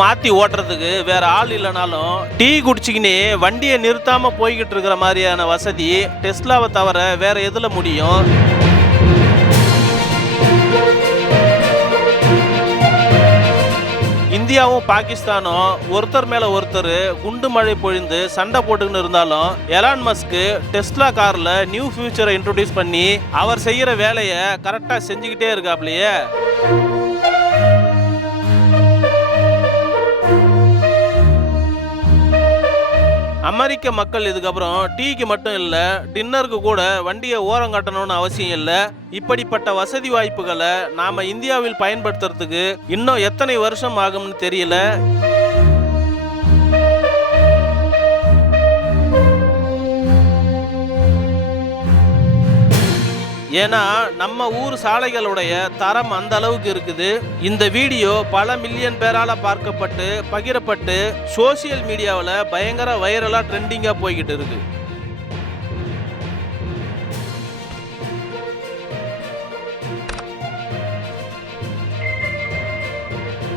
மாற்றி ஓட்டுறதுக்கு வேற ஆள் இல்லைனாலும் டீ குடிச்சிக்கினே வண்டியை நிறுத்தாம போய்கிட்டு இருக்கிற மாதிரியான வசதி டெஸ்லாவை தவிர வேற எதில் முடியும்? இந்தியாவும் பாகிஸ்தானும் ஒருத்தர் மேல ஒருத்தர் குண்டு மழை பொழிந்து சண்டை போட்டுக்கின்னு இருந்தாலும் எலான் மஸ்க்கு டெஸ்லா கார்ல நியூ ஃபியூச்சரை இன்ட்ரோடியூஸ் பண்ணி அவர் செய்யற வேலையை கரெக்டாக செஞ்சுக்கிட்டே இருக்காப்லையே. அமெரிக்க மக்கள் இதுக்கப்புறம் டீக்கு மட்டும் இல்லை டின்னருக்கு கூட வண்டியை ஓரம் கட்டணும்னு அவசியம் இல்லை. இப்படிப்பட்ட வசதி வாய்ப்புகளை நாம இந்தியாவில் பயன்படுத்துறதுக்கு இன்னும் எத்தனை வருஷம் ஆகும்னு தெரியல. ஏன்னா நம்ம ஊர் சாலைகளுடைய தரம் அந்த அளவுக்கு இருக்குது. இந்த வீடியோ பல மில்லியன் பேரால பார்க்கப்பட்டு பகிரப்பட்டு சோசியல் மீடியாவில் பயங்கர வைரலாக ட்ரெண்டிங்காக போய்கிட்டு இருக்குது